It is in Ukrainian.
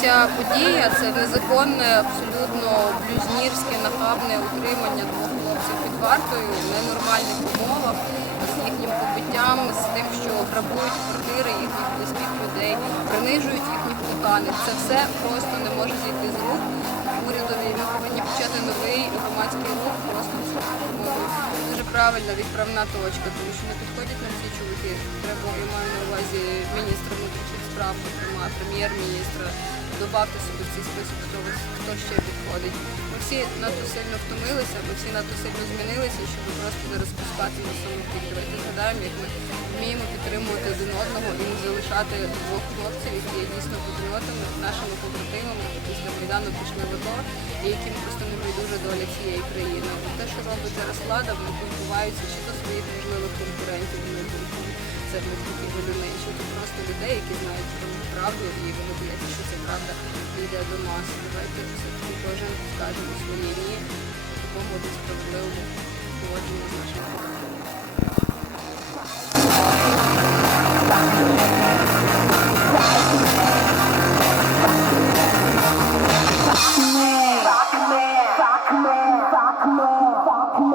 ця подія це незаконне, абсолютно блюзнірське, нахабне утримання двох хлопців під вартою в ненормальних умовах з їхнім побиттям, з тим, що грабують квартири їхніх близьких людей, принижують їхніх коханих. Це все просто не може зійти з рук. Урядові ми повинні почати новий громадський рух, просто по-моєму, дуже правильна відправна точка, тому що не підходять нам ці чоловіки. Увазі міністра внутрішніх справ, зокрема прем'єр-міністра, додати в цей список, хто, хто ще підходить. Ми всі надто сильно втомилися, ми всі надто сильно змінилися, щоб просто не розпускати на самотік. Давайте згадаємо, як ми вміємо підтримувати один одного і не залишати двох хлопців, які є дійсно патріотами, нашими побратимами, які після Майдану пішли в АТО, і яким просто не байдужа доля цієї країни. Те, що робить зараз влада, вони позбуваються чи то своїх це близьких людей, що це просто людей, які знають правду, і вони бояться, що це правда йде до нас. Давайте все-таки кожен скажемо своє ні, допомогу справедливому поводженню з нашими.